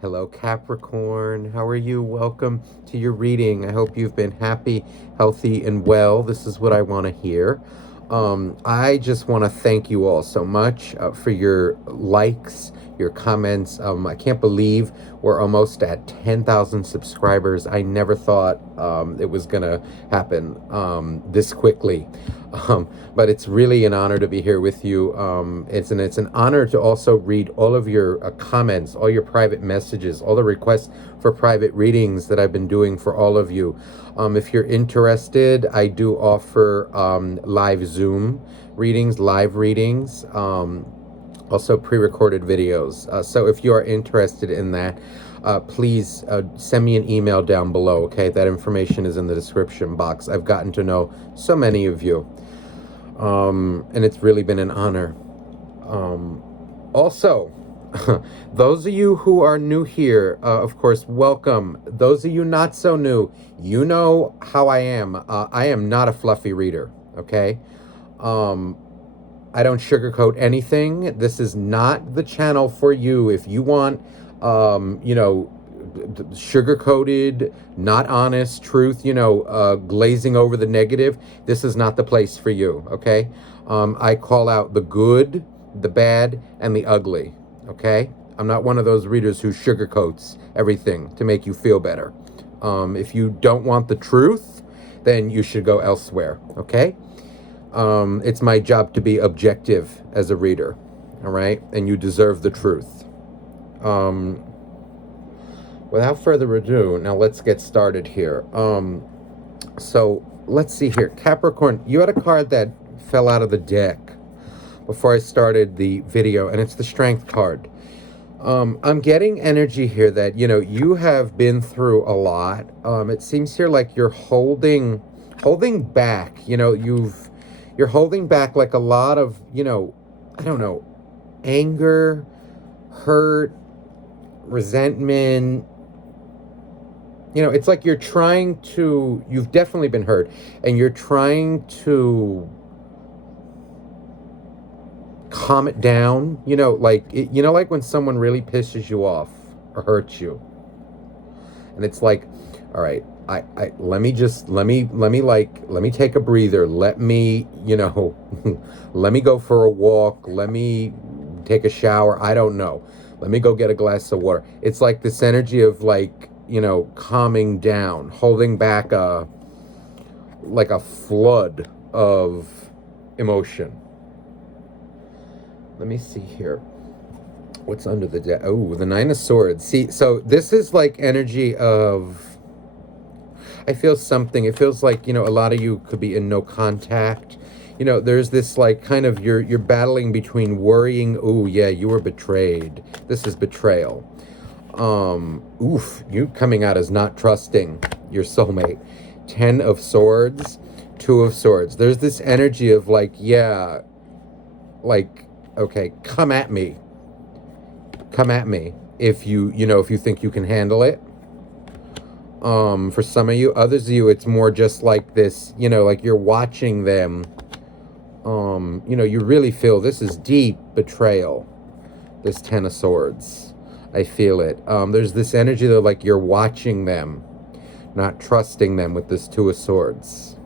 Hello, Capricorn. How are you? Welcome to your reading. I hope you've been happy, healthy, and well. This is what I want to hear. I just want to thank you all so much for your likes, your comments. I can't believe we're almost at 10,000 subscribers. I never thought it was going to happen this quickly. But it's really an honor to be here with you. It's an honor to also read all of your comments, all your private messages, all the requests for private readings that I've been doing for all of you. If you're interested, I do offer live Zoom readings, live readings, also pre-recorded videos. So if you are interested in that, please send me an email down below, okay? That information is in the description box. I've gotten to know so many of you, and it's really been an honor. Also, those of you who are new here, of course, welcome. Those of you not so new, you know how I am. I am not a fluffy reader, okay? I don't sugarcoat anything. This is not the channel for you. If you want, sugar-coated, not honest truth, glazing over the negative, this is not the place for you, okay? I call out the good, the bad, and the ugly, okay? I'm not one of those readers who sugarcoats everything to make you feel better. If you don't want the truth, then you should go elsewhere, okay? It's my job to be objective as a reader, all right? And you deserve the truth. Without further ado, now let's get started here. So let's see here. Capricorn, you had a card that fell out of the deck before I started the video, and it's the Strength card. I'm getting energy here that, you have been through a lot. It seems here like you're holding back, you're holding back like a lot of, I don't know, anger, hurt, resentment. It's like you've definitely been hurt, and you're trying to calm it down, like when someone really pisses you off or hurts you. And it's like, all right, let me take a breather. Let me, let me go for a walk. Let me take a shower. I don't know. Let me go get a glass of water. It's like this energy of calming down, holding back a flood of emotion. Let me see here. What's under the deck? Oh, the Nine of Swords. See, so this is like energy of, I feel something. It feels like, a lot of you could be in no contact. There's this kind of, you're battling between worrying. Oh, yeah, you were betrayed. This is betrayal. You coming out as not trusting your soulmate. 10 of Swords, 2 of Swords. There's this energy of okay, come at me. Come at me if you think you can handle it. For some of you, others of you, it's more just like this, like you're watching them. You really feel this is deep betrayal. This 10 of Swords. I feel it. There's this energy that like you're watching them, not trusting them with this 2 of Swords.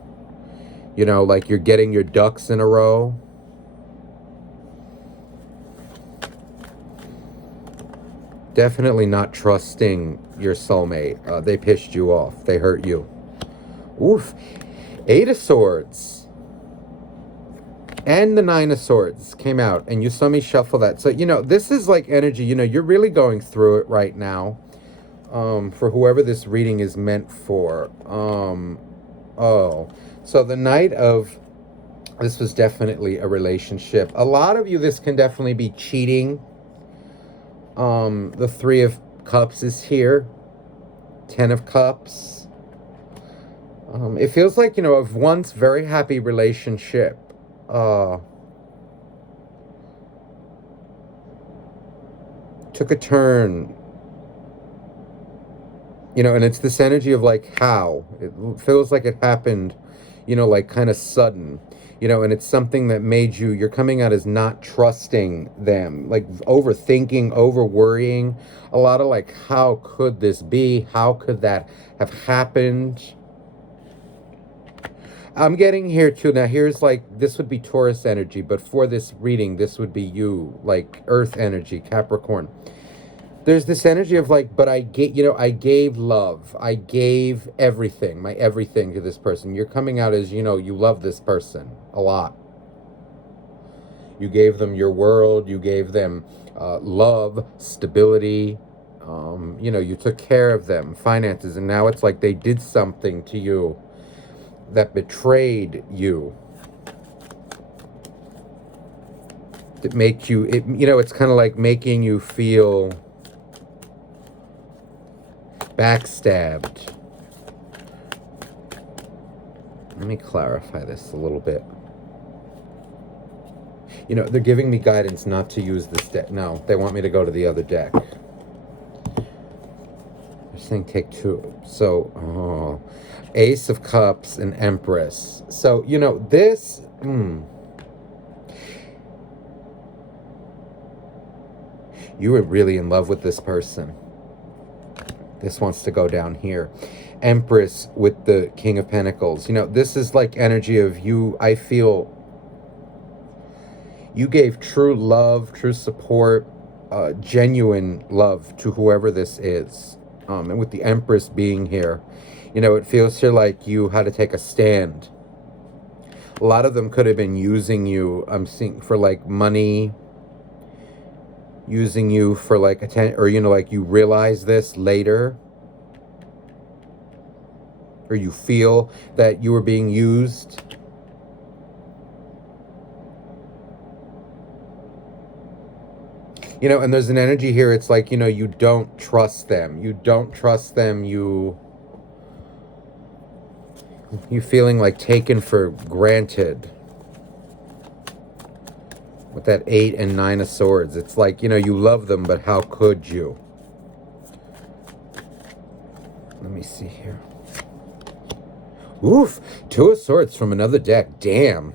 Like you're getting your ducks in a row. Definitely not trusting your soulmate. They pissed you off. They hurt you. Oof. 8 of Swords. And the 9 of Swords came out. And you saw me shuffle that. So, this is like energy. You're really going through it right now. For whoever this reading is meant for. So the Knight of... This was definitely a relationship. A lot of you, this can definitely be cheating. The 3 of Cups is here. 10 of Cups. It feels like, a once very happy relationship. Took a turn. And it's this energy of how. It feels like it happened, kind of sudden. And it's something that made you're coming out as not trusting them, like overthinking, over worrying, a lot of like, how could this be? How could that have happened? I'm getting here too. Now, here's like, this would be Taurus energy, but for this reading, this would be you, like Earth energy, Capricorn. There's this energy of like, but I gave love. I gave everything, my everything to this person. You're coming out as, you love this person a lot. You gave them your world. You gave them love, stability. You took care of them, finances. And now it's like they did something to you that betrayed you. That make you, it's kind of like making you feel backstabbed. Let me clarify this a little bit. They're giving me guidance not to use this deck. No, they want me to go to the other deck. They're saying take two. So, Ace of Cups and Empress. So, this... You were really in love with this person. This wants to go down here. Empress with the King of Pentacles. This is like energy of you. I feel you gave true love, true support, genuine love to whoever this is. And with the Empress being here, it feels here like you had to take a stand. A lot of them could have been using you, I'm seeing, for like money, using you for like attention, or like you realize this later, or you feel that you were being used. And there's an energy here, it's like, you don't trust them. You don't trust them. You feeling like taken for granted. With that 8 and 9 of Swords, it's like, you love them, but how could you? Let me see here. Oof, 2 of Swords from another deck. Damn.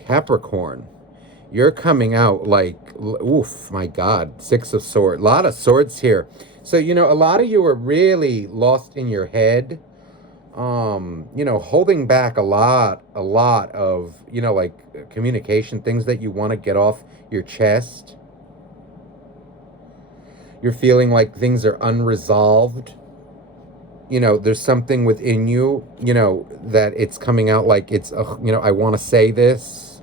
Capricorn. You're coming out like, oof, my God. 6 of Swords. A lot of swords here. So, a lot of you are really lost in your head. Holding back a lot of, like communication, things that you want to get off your chest. You're feeling like things are unresolved. There's something within you, that it's coming out like it's, I want to say this,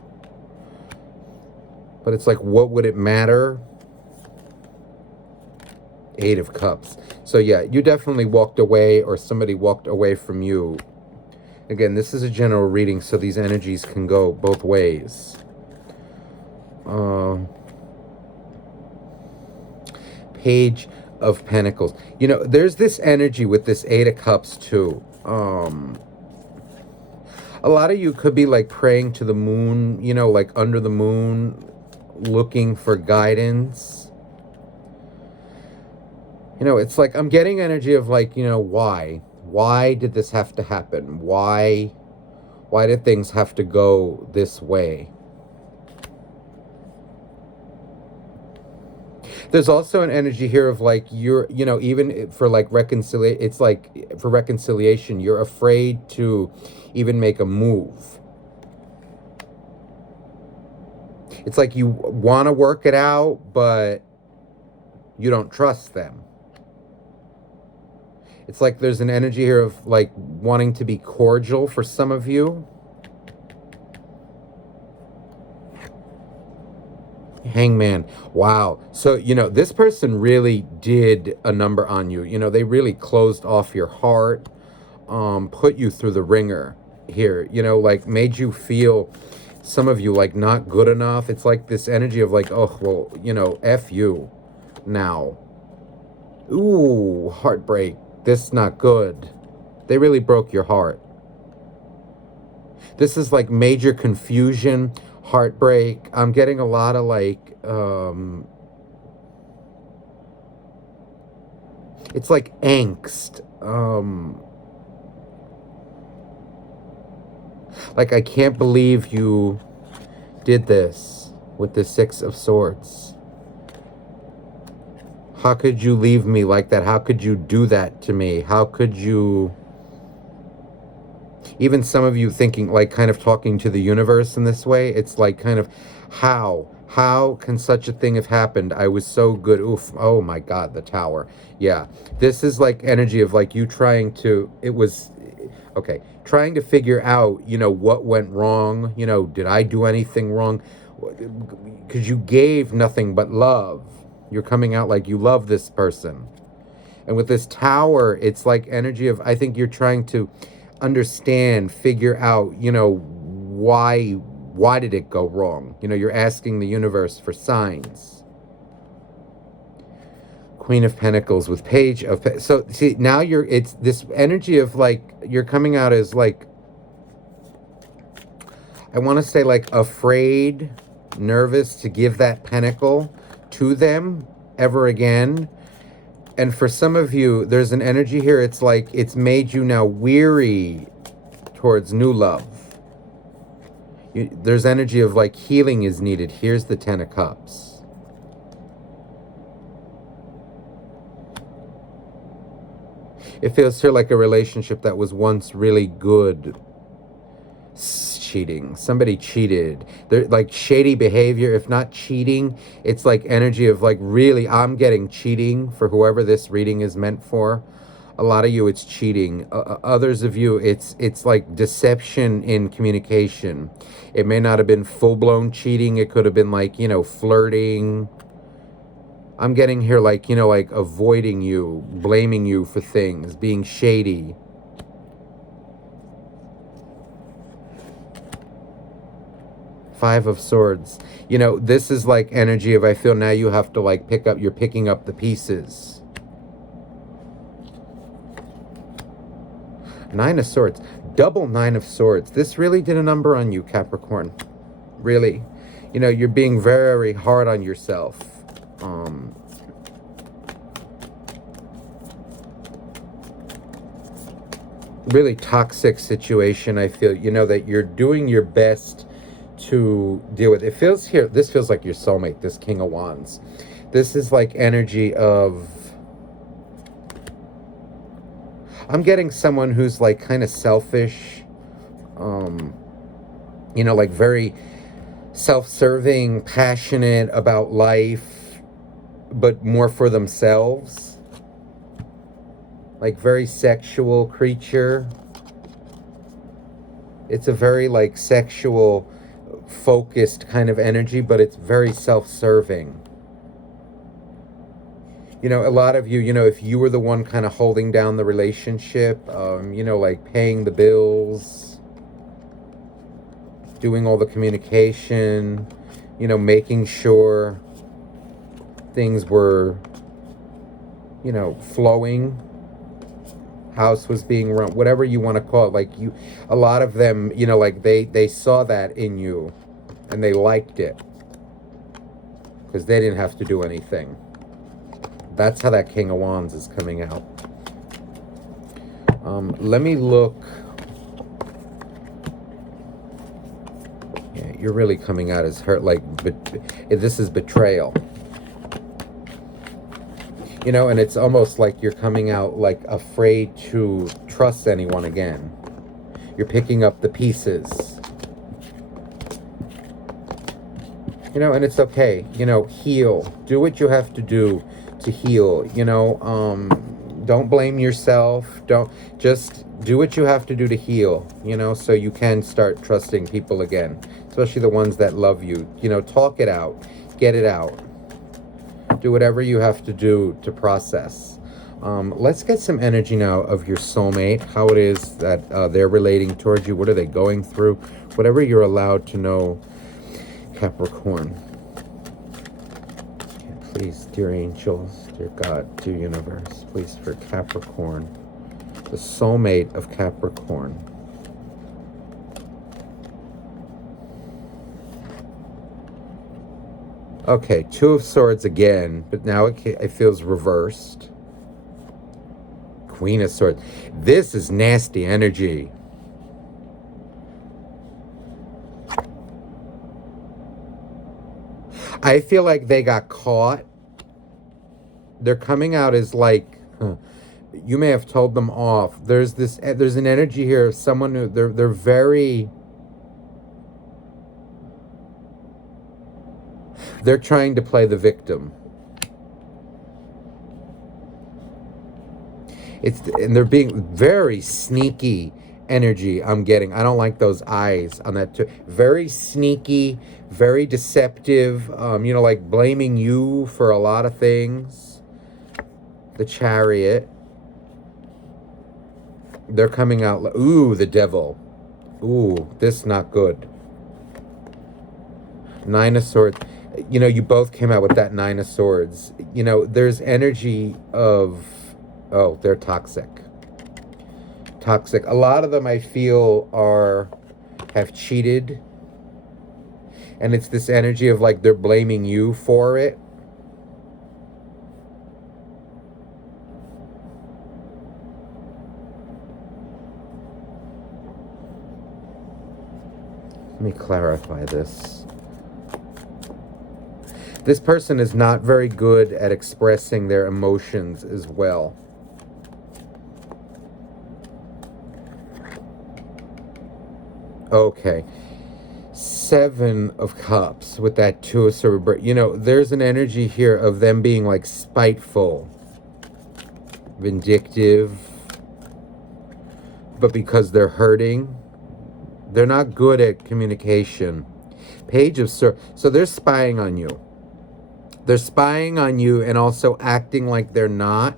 but it's like, what would it matter? 8 of Cups. So yeah, you definitely walked away, or somebody walked away from you. Again, this is a general reading, so these energies can go both ways. Page of Pentacles. There's this energy with this 8 of Cups too. A lot of you could be like praying to the moon, like under the moon, looking for guidance. It's like, I'm getting energy of like, why? Why did this have to happen? Why did things have to go this way? There's also an energy here of like, you're, even for like it's like for reconciliation, you're afraid to even make a move. It's like you want to work it out, but you don't trust them. It's like there's an energy here of like wanting to be cordial for some of you. Hangman. Wow. So, this person really did a number on you. They really closed off your heart, put you through the ringer here, like made you feel, some of you, like not good enough. It's like this energy of like, oh, well, F you now. Ooh, heartbreak. This not good. They really broke your heart. This is like major confusion, heartbreak. I'm getting a lot of like, it's like angst. Like, I can't believe you did this with the Six of Swords. How could you leave me like that? How could you do that to me? How could you... Even some of you thinking, like, kind of talking to the universe in this way. It's like, kind of, how? How can such a thing have happened? I was so good. Oof. Oh my God, the Tower. Yeah. This is like energy of like you trying to, it was, okay, trying to figure out, you know, what went wrong. You know, did I do anything wrong? Because you gave nothing but love. You're coming out like you love this person. And with this Tower, it's like energy of, I think you're trying to understand, figure out, you know, why did it go wrong? You know, you're asking the universe for signs. Queen of Pentacles with Page of so see, now it's this energy of like you're coming out as like, I want to say like afraid, nervous to give that pentacle to them ever again. And for some of you, there's an energy here. It's like it's made you now weary towards new love. There's energy of like healing is needed. Here's the Ten of Cups. It feels here like a relationship that was once really good. Cheating. Somebody cheated. They're like shady behavior. If not cheating, it's like energy of like really I'm getting cheating for whoever this reading is meant for. A lot of you it's cheating. Others of you it's like deception in communication. It may not have been full-blown cheating. It could have been like, you know, flirting. I'm getting here like, you know, like avoiding you, blaming you for things, being shady. Five of Swords. You know, this is like energy of I feel now you have to like you're picking up the pieces. Nine of Swords. Double Nine of Swords. This really did a number on you, Capricorn. Really. You know, you're being very hard on yourself. Really toxic situation, I feel. You know, that you're doing your best to deal with. It feels here, this feels like your soulmate, this King of Wands. This is like energy of, I'm getting someone who's like kind of selfish, you know, like very self-serving, passionate about life, but more for themselves. Like very sexual creature. It's a very like sexual focused kind of energy, but it's very self-serving. You know, a lot of you, you know, if you were the one kind of holding down the relationship, you know, like paying the bills, doing all the communication, you know, making sure things were, you know, flowing, house was being run, whatever you want to call it. Like you, a lot of them, you know, like they saw that in you and they liked it because they didn't have to do anything. That's how that King of Wands is coming out. Let me look. Yeah, you're really coming out as hurt, like, this is betrayal. You know, and it's almost like you're coming out like afraid to trust anyone again. You're picking up the pieces. You know, and it's okay. You know, heal. Do what you have to do to heal. You know, don't blame yourself. Don't, just do what you have to do to heal, you know, so you can start trusting people again, especially the ones that love you. You know, talk it out, get it out. Do whatever you have to do to process. Let's get some energy now of your soulmate, how it is that they're relating towards you. What are they going through? Whatever you're allowed to know, Capricorn. Please, dear angels, dear God, dear universe, please for Capricorn, the soulmate of Capricorn. Okay, Two of Swords again, but now it feels reversed. Queen of Swords. This is nasty energy. I feel like they got caught. They're coming out as like, you may have told them off. There's an energy here of someone who they're very, they're trying to play the victim. And they're being very sneaky energy. I'm getting. I don't like those eyes on that too. Very sneaky, very deceptive. Like blaming you for a lot of things. The Chariot. They're coming out. Ooh, the Devil. Ooh, this not good. Nine of Swords. You both came out with that Nine of Swords. There's energy of, oh, they're toxic. Toxic. A lot of them I feel have cheated. And it's this energy of like they're blaming you for it. Let me clarify this. This person is not very good at expressing their emotions as well. Okay. Seven of Cups with that Two of Swords. There's an energy here of them being like spiteful, vindictive, but because they're hurting, they're not good at communication. Page of Swords. So they're spying on you. They're spying on you and also acting like they're not.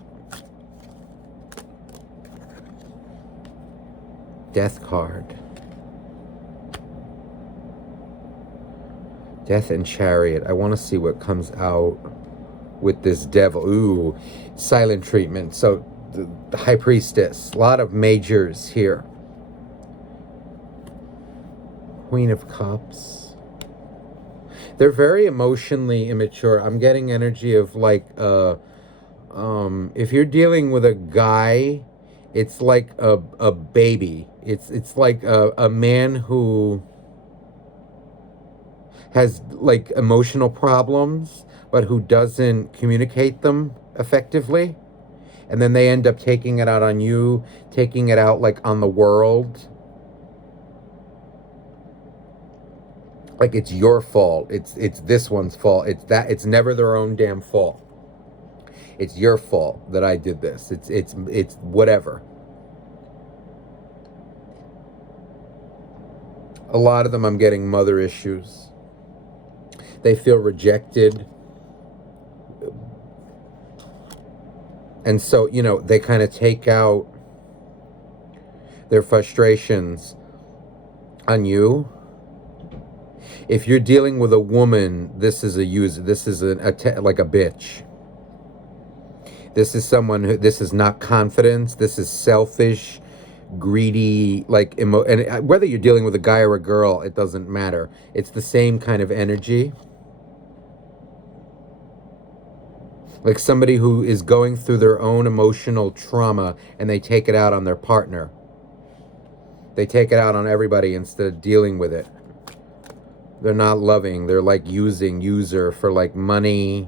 Death card. Death and Chariot. I want to see what comes out with this Devil. Ooh, silent treatment. So the High Priestess. A lot of majors here. Queen of Cups. They're very emotionally immature. I'm getting energy of like, if you're dealing with a guy, it's like a baby. It's like a man who has like emotional problems, but who doesn't communicate them effectively. And then they end up taking it out on you, taking it out like on the world. Like it's your fault. It's this one's fault. It's never their own damn fault. It's your fault that I did this. It's whatever. A lot of them I'm getting mother issues. They feel rejected. And so, they kind of take out their frustrations on you. If you're dealing with a woman, this is a user. This is like a bitch. This is someone who, this is not confidence. This is selfish, greedy, and whether you're dealing with a guy or a girl, it doesn't matter. It's the same kind of energy. Like somebody who is going through their own emotional trauma and they take it out on their partner. They take it out on everybody instead of dealing with it. They're not loving. They're like user for like money.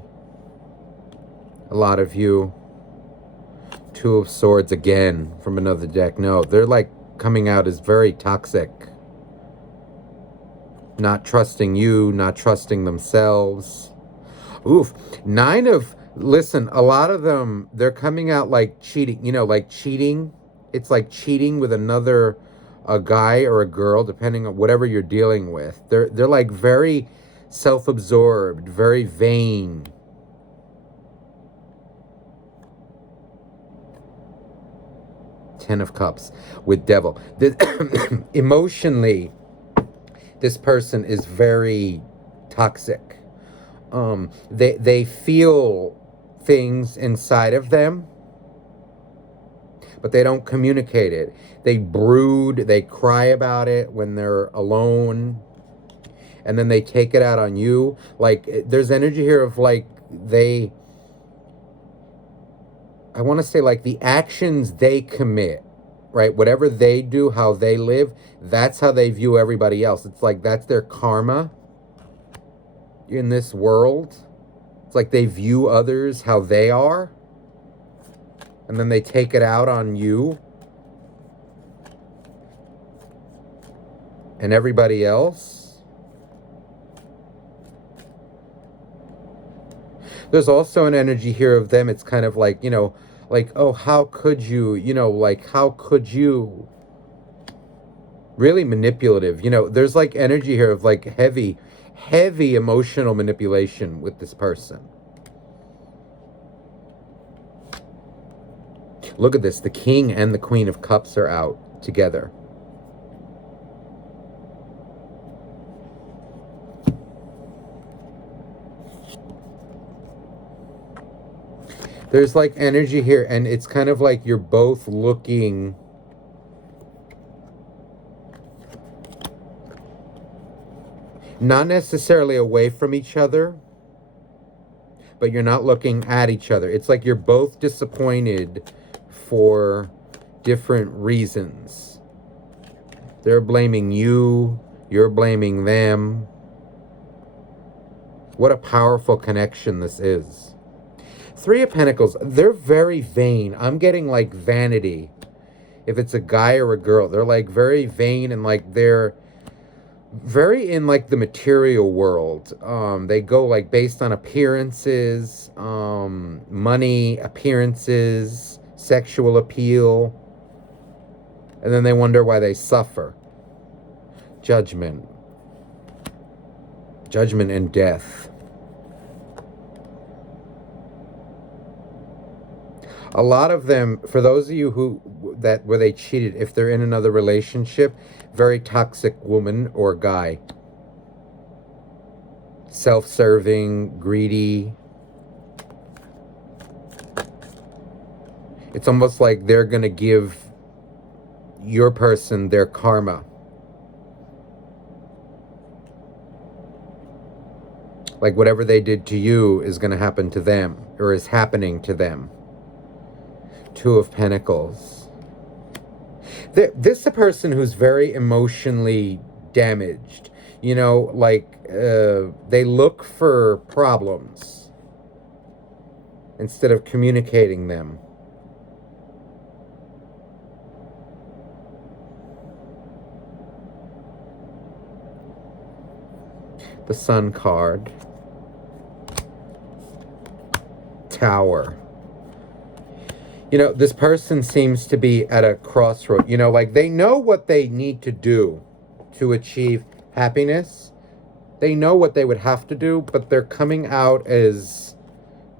A lot of you. Two of Swords again from another deck. No, they're like coming out as very toxic. Not trusting you, not trusting themselves. Oof. Listen, a lot of them, they're coming out like cheating. Like cheating. It's like cheating with a guy or a girl, depending on whatever you're dealing with. They're like very self-absorbed, very vain. Ten of Cups with Devil. Emotionally, this person is very toxic. They feel things inside of them, but they don't communicate it. They brood, they cry about it when they're alone, and then they take it out on you. Like, there's energy here of like, I want to say like the actions they commit, right? Whatever they do, how they live, that's how they view everybody else. It's like, that's their karma. in this world. It's like they view others how they are, and then they take it out on you and everybody else. There's also an energy here of them. It's kind of like, like, oh, how could you, like, how could you? Really manipulative. There's like energy here of like heavy emotional manipulation with this person. Look at this. The King and the Queen of Cups are out together. There's like energy here, and it's kind of like you're both looking not necessarily away from each other, but you're not looking at each other. It's like you're both disappointed for different reasons. They're blaming you, you're blaming them. What a powerful connection this is. Three of Pentacles, they're very vain. I'm getting like vanity. If it's a guy or a girl, they're like very vain, and like they're very in like the material world. They go like based on appearances, money, appearances, sexual appeal, and then they wonder why they suffer. Judgment and death. A lot of them, for those of you where they cheated, if they're in another relationship, very toxic woman or guy. Self-serving, greedy. It's almost like they're going to give your person their karma. Like whatever they did to you is going to happen to them, or is happening to them. Two of Pentacles. This is a person who's very emotionally damaged. Like they look for problems instead of communicating them. The Sun card. Tower. This person seems to be at a crossroad. Like they know what they need to do to achieve happiness. They know what they would have to do, but they're coming out as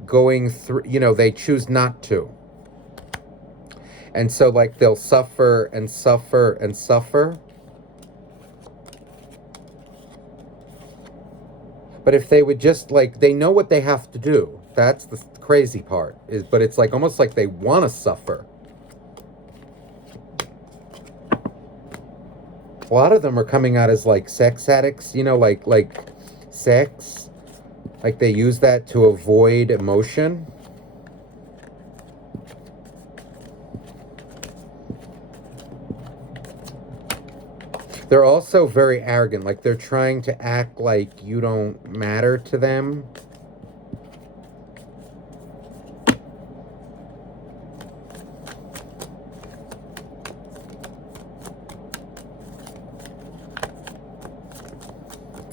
going through, they choose not to. And so like they'll suffer and suffer and suffer. But if they would just like, they know what they have to do. That's the crazy part, but it's like almost like they want to suffer. A lot of them are coming out as like sex addicts, like sex, like they use that to avoid emotion. They're also very arrogant, like they're trying to act like you don't matter to them.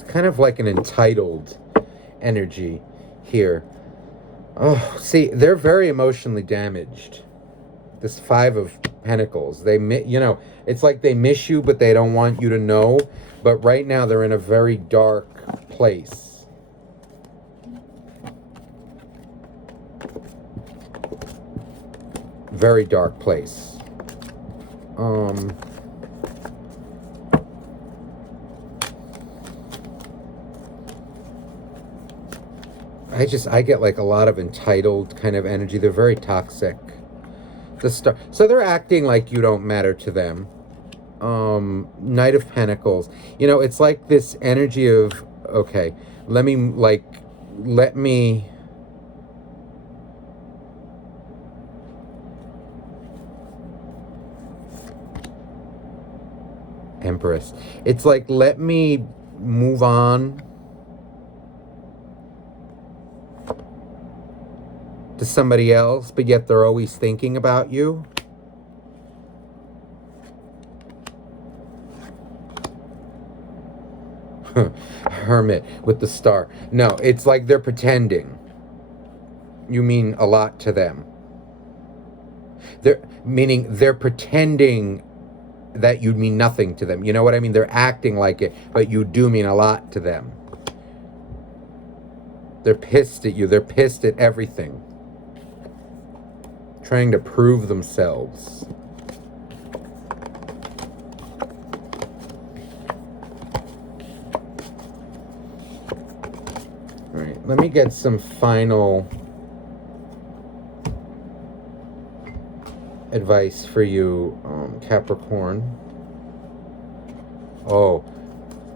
Kind of like an entitled energy here. Oh, see, they're very emotionally damaged. This Five of Pentacles. It's like they miss you, but they don't want you to know. But right now, they're in a very dark place. Very dark place. I get like a lot of entitled kind of energy. They're very toxic. So they're acting like you don't matter to them. Knight of Pentacles. It's like this energy of, okay, let me Empress. It's like, let me move on. somebody else, but yet they're always thinking about you. Hermit with the star. No, it's like they're pretending. You mean a lot to them. They're pretending that you mean nothing to them. You know what I mean? They're acting like it, but you do mean a lot to them. They're pissed at you. They're pissed at everything. Trying to prove themselves. All right, let me get some final advice for you, Capricorn. Oh,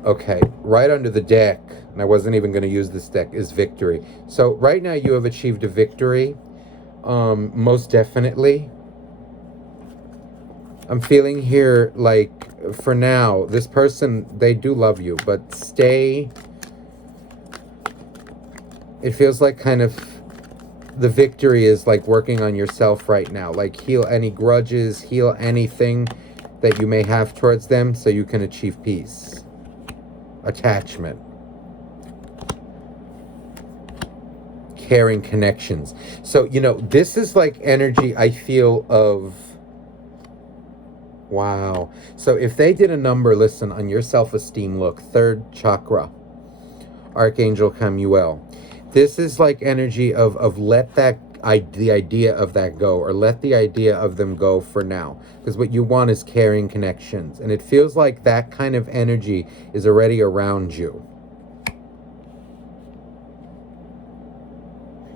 okay. Right under the deck, and I wasn't even going to use this deck, is victory. So right now you have achieved a victory, most definitely. I'm feeling here like, for now, this person, they do love you, but stay. It feels like kind of the victory is like working on yourself right now. Like heal any grudges, heal anything that you may have towards them so you can achieve peace. Attachment. Caring connections. So, you know, this is like energy I feel of, wow. So if they did a number, listen, on your self-esteem, look, 3rd chakra, Archangel Camuel. This is like energy of let that, the idea of that go, or let the idea of them go for now. Because what you want is caring connections. And it feels like that kind of energy is already around you.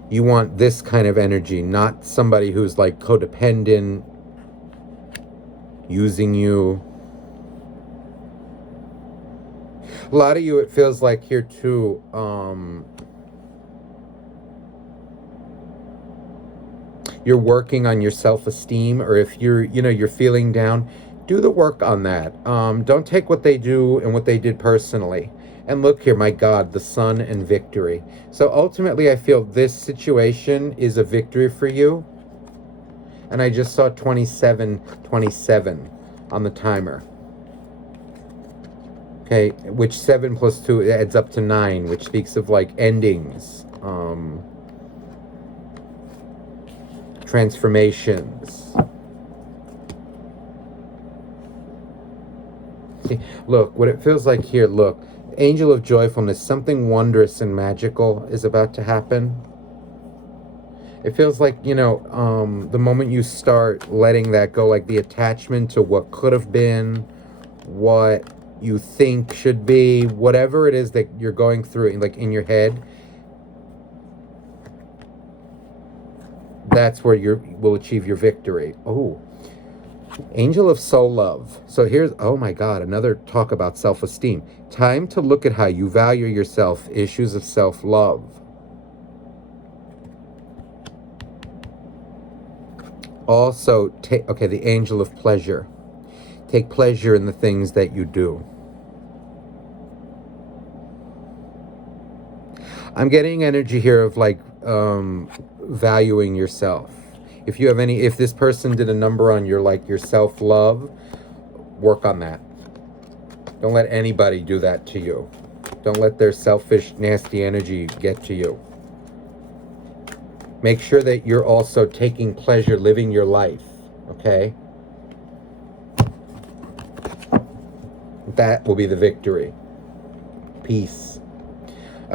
You want this kind of energy, not somebody who's like codependent, using you. A lot of you, it feels like here too, you're working on your self-esteem, or if you're feeling down, do the work on that. Don't take what they do and what they did personally. And look here, my God, the sun and victory. So ultimately, I feel this situation is a victory for you. And I just saw 27 on the timer. Okay, which 7 plus 2 adds up to 9, which speaks of like endings. Transformations. See, look, what it feels like here, look, angel of joyfulness, something wondrous and magical is about to happen. It feels like, the moment you start letting that go, like the attachment to what could have been, what you think should be, whatever it is that you're going through, like in your head, that's where you will achieve your victory. Oh, angel of soul love. So here's, oh my God, another talk about self-esteem. Time to look at how you value yourself, issues of self-love. Also, the angel of pleasure. Take pleasure in the things that you do. I'm getting energy here of like valuing yourself. If this person did a number on your self-love, work on that. Don't let anybody do that to you. Don't let their selfish, nasty energy get to you. Make sure that you're also taking pleasure living your life, okay? That will be the victory. Peace.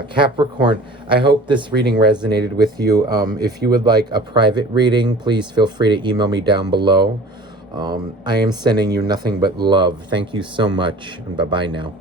Capricorn, I hope this reading resonated with you. If you would like a private reading, please feel free to email me down below. I am sending you nothing but love. Thank you so much, and bye-bye now.